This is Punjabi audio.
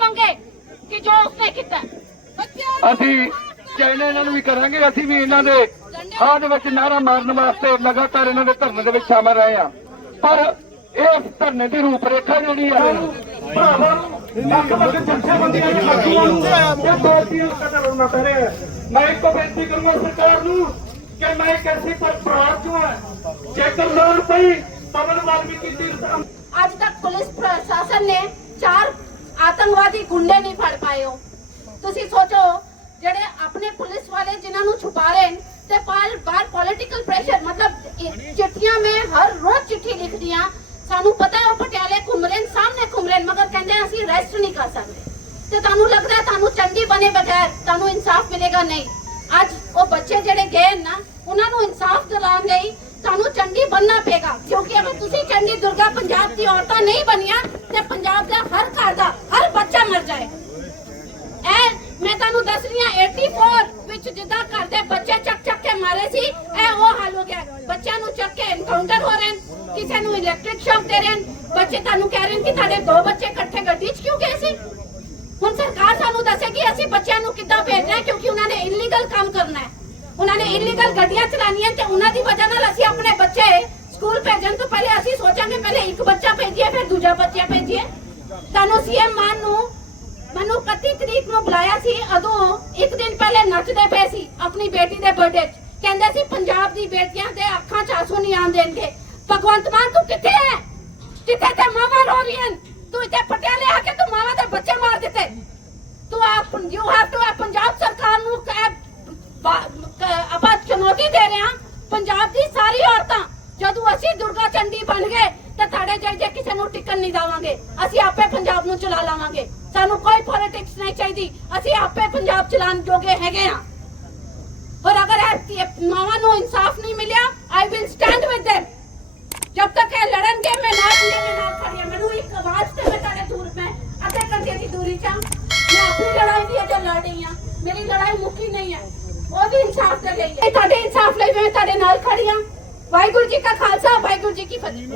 ਮੰਗੇ ਕੀਤਾ। ਅਸੀਂ ਚਾਹਨੇ ਇਹਨਾਂ ਨੂੰ ਵੀ ਕਰਾਂਗੇ ਅਸੀਂ ਵੀ ਇਹਨਾਂ ਦੇ ਆਹ ਦੇ ਨਾਰਾ ਮਾਰਨ ਵਾਸਤੇ ਲਗਾਤਾਰ ਇਹਨਾਂ ਦੇ ਧਰਨੇ ਦੇ ਵਿੱਚ ਸ਼ਾਮਲ ਰਹੇ ਹਾਂ। ਪਰ ਇਹ ਧਰਨੇ ਦੀ ਰੂਪਰੇਖਾ ਜਿਹੜੀ ਆ ਭਰਾਵਾਂ ਨੂੰ ਲੱਖ ਲੱਖ ਜੱਥੇਬੰਦੀਆਂ ਦੇ ਆਗੂਆਂ ਨੂੰ ਇਹ ਦੋ ਤਿੰਨ ਕਦਮ ਹੋਣਾ ਪੈ ਰਿਹਾ ਹੈ। ਮੈਂ ਇੱਕ ਬੇਨਤੀ ਕਰੂੰਗਾ ਸਰਕਾਰ ਨੂੰ ਕਿ ਮੈਂ ਇੱਕ ਐਸੀ ਪਰ ਪ੍ਰਾਰ ਜੋ ਹੈ ਜੇਕਰ ਲੋੜ ਪਈ ਪਵਨ ਵਾਲਮੀਕੀ ਤੀਰਥ ਅੱਜ ਤੱਕ ਪੁਲਿਸ ਪ੍ਰਸ਼ਾਸਨ ਨੇ ਚਾਰ ਆਤੰਕਵਾਦੀ ਗੁੰਡੇ ਨਹੀਂ ਫੜ ਪਾਏ ਹੋ ਤੁਸੀਂ ਸੋਚੋ ਜਿਹੜੇ ਆਪਣੇ ਪੁਲਿਸ ਵਾਲੇ ਜਿਨ੍ਹਾਂ ਨੂੰ ਛੁਪਾ ਰਹੇ ਨੇ ਤੇ ਬਾਹਰ ਬਾਹਰ ਪੋਲਿਟੀਕਲ ਪ੍ਰੈਸ਼ਰ ਮਤਲਬ ਚਿੱਠੀਆਂ ਮੈਂ ਹਰ ਰੋਜ਼ ਚਿੱਠੀ ਲਿਖਦੀਆਂ ਸਾਨੂੰ ਪਤਾ ਹੈ ਉਹ ਪਟਿਆਲੇ ਘੁੰਮ ਰਹੇ ਨੇ ਸਾਹਮਣੇ ਘੁੰਮ ਰਹੇ ਨੇ ਮਗਰ ਕਹਿੰਦੇ ਅਸੀਂ ਅਰੈਸਟ ਨਹੀਂ ਕਰ ਸਕਦੇ। ਤੇ ਤੁਹਾਨੂੰ ਲੱਗਦਾ ਤੁਹਾਨੂੰ ਚੰਡੀ ਬਣੇ ਬਗੈਰ ਤੁਹਾਨੂੰ ਇਨਸਾਫ ਮਿਲੇਗਾ ਨਹੀਂ। ਅੱਜ ਉਹ ਬੱਚੇ ਜਿਹੜੇ ਗਏ ਨਾ, ਉਹਨਾਂ ਨੂੰ ਇਨਸਾਫ ਦਿਲਾਉਣ ਲਈ ਤੁਹਾਨੂੰ ਚੰਡੀ ਬੰਨਣਾ ਪਏਗਾ। ਕਿਉਂਕਿ ਅਗਰ ਤੁਸੀਂ ਚੰਡੀ ਦੁਰਗਾ ਪੰਜਾਬ ਦੀ ਔਰਤਾਂ ਨਹੀਂ ਬਣੀਆਂ, ਤੇ ਪੰਜਾਬ ਦਾ ਹਰ ਘਰ ਦਾ ਹਰ ਬੱਚਾ ਮਰ ਜਾਏਗਾ ਇਹ ਮੈਂ ਤੁਹਾਨੂੰ ਦੱਸ ਰਹੀ ਹਾਂ 84 ਵਿੱਚ ਜਿੱਦਾਂ ਘਰ ਦੇ ਬੱਚੇ ਚੱਕ ਚੱਕ ਕੇ ਮਾਰੇ ਸੀ ਇਹ ਉਹ ਹਾਲ ਹੋ ਗਿਆ। ਬੱਚਿਆਂ ਨੂੰ ਚੱਕ ਕੇ ਐਨਕਾਊਂਟਰ ਹੋ ਰਹੇ ਨੇ। ਕਿਸੇ ਨੂੰ ਇਲੈਕਟ੍ਰਿਕ ਸ਼ੌਕ ਦੇ ਰਹੇ ਨੇ ਬੱਚੇ ਤੁਹਾਨੂੰ ਕਹਿ ਰਹੇ ਨੇ ਕਿ ਤੁਹਾਡੇ ਦੋ ਬੱਚੇ ਇਕੱਠੇ ਗੱਡੀ 'ਚ ਕਿਉਂ ਗਏ ਸੀ? ਹੁਣ ਸਰਕਾਰ ਸਾਨੂੰ ਦੱਸੇਗੀ ਅਸੀਂ ਬੱਚਿਆਂ ਨੂੰ ਕਿੱਦਾਂ ਭੇਜਣਾ ਕਿਉਂਕਿ ਉਹਨਾਂ ਨੇ ਇਲੀਗਲ ਕੰਮ ਕਰਨਾ ਹੈ। ਉਹਨਾਂ ਨੇ ਇਲੀਗਲ ਗੱਡੀਆਂ ਚਲਾਉਣੀਆਂ ਤੇ ਉਹਨਾਂ ਦੀ ਵਜ੍ਹਾ ਨਾਲ ਅਸੀਂ ਆਪਣੇ ਬੱਚੇ ਸਕੂਲ ਭੇਜਣ ਤੋਂ ਪਹਿਲੇ ਅਸੀਂ ਸੋਚਾਂਗੇ, ਪਹਿਲੇ ਇੱਕ ਬੱਚਾ ਭੇਜੀਏ, ਫਿਰ ਦੂਜਾ ਬੱਚਾ ਭੇਜੀਏ। ਤੁਹਾਨੂੰ ਸੀਐਮ ਮਾਨ ਨੂੰ ਮੈਨੂੰ 31 ਤਰੀਕ ਨੂੰ ਬੁਲਾਇਆ ਸੀ ਅਦੋਂ ਇੱਕ ਦਿਨ ਪਹਿਲੇ ਨੱਚਦੇ ਪਏ ਸੀ ਆਪਣੀ ਬੇਟੀ ਦੇ ਬਰਥਡੇ 'ਚ। ਕਹਿੰਦੇ ਸੀ, ਪੰਜਾਬ ਦੀ ਬੇਟੀਆਂ ਦੇ ਅੱਖਾਂ 'ਚ ਆਸੂ ਨਹੀਂ ਆਉਣ ਦੇਣਗੇ। ਭਗਵੰਤ ਮਾਨ, ਤੂੰ ਕਿੱਥੇ ਹੈ? ਕਿੱਥੇ ਤੇ ਮਾਵਾ ਰੋ ਰਹੀਆਂ ਤੂੰ ਇੱਥੇ ਪਟਿਆਲੇ ਆ ਕੇ ਤੂੰ ਮਾਵਾ ਦੇ ਬੱਚੇ ਮਾਰ ਦਿੱਤੇ। ਤੂੰ ਆਪ ਯੂ ਹੈਵ ਟੂ ਪੰਜਾਬ ਸਰਕਾਰ ਨੂੰ ਆਪਾਂ ਚੁਣੌਤੀ ਦੇ ਰਹੇ ਹਾਂ ਪੰਜਾਬ ਦੀ ਸਾਰੀ ਔਰਤਾਂ। ਜਦੋਂ ਅਸੀਂ ਦੁਰਗਾ ਚੰਡੀ ਬਣ ਗਏ, ਤੇ ਤੁਹਾਡੇ ਜਿਹੇ ਕਿਸੇ ਨੂੰ ਟਿਕਣ ਨਹੀਂ ਦੇਵਾਂਗੇ, ਅਸੀਂ ਆਪੇ ਪੰਜਾਬ ਨੂੰ ਚਲਾ ਲਾਵਾਂਗੇ। ਸਾਨੂੰ ਕੋਈ ਪੋਲਿਟਿਕਸ ਨਹੀਂ ਚਾਹੀਦੀ, ਅਸੀਂ ਆਪੇ ਪੰਜਾਬ ਚਲਾਉਣ ਜੋਗੇ ਹੈਗੇ ਆ ਔਰ ਅਗਰ ਮਾਵਾਂ ਨੂੰ ਇਨਸਾਫ ਨਹੀਂ ਮਿਲਿਆ I will stand with them ਜਬ ਤੱਕ ਇਹ ਲੜਨਗੇ ਮੈਂ ਨਾਲ ਦੇ ਨਾਲ ਖੜੀ ਹਾਂ ਮੈਨੂੰ ਇੱਕ ਆਵਾਜ਼ ਤੇ ਮੈਂ ਤੁਹਾਡੇ ਦੂਰ ਮੈਂ ਅੱਧੇ ਘੰਟੇ ਦੀ ਦੂਰੀ ਚ ਹਾਂ। ਮੈਂ ਆਪਣੀ ਲੜਾਈ ਦੀ ਅਜੇ ਲੜ ਰਹੀ ਹਾਂ ਮੇਰੀ ਲੜਾਈ ਮੁੱਕੀ ਨਹੀਂ ਹੈ ਉਹ ਵੀ ਇਨਸਾਫ ਦੇ ਤੁਹਾਡੇ ਇਨਸਾਫ ਲਈ ਮੈਂ ਤੁਹਾਡੇ ਨਾਲ ਖੜੀ ਹਾਂ ਵਾਹਿਗੁਰੂ ਜੀ ਕਾ ਖਾਲਸਾ ਵਾਹਿਗੁਰੂ ਜੀ ਕੀ ਫਤਿਹ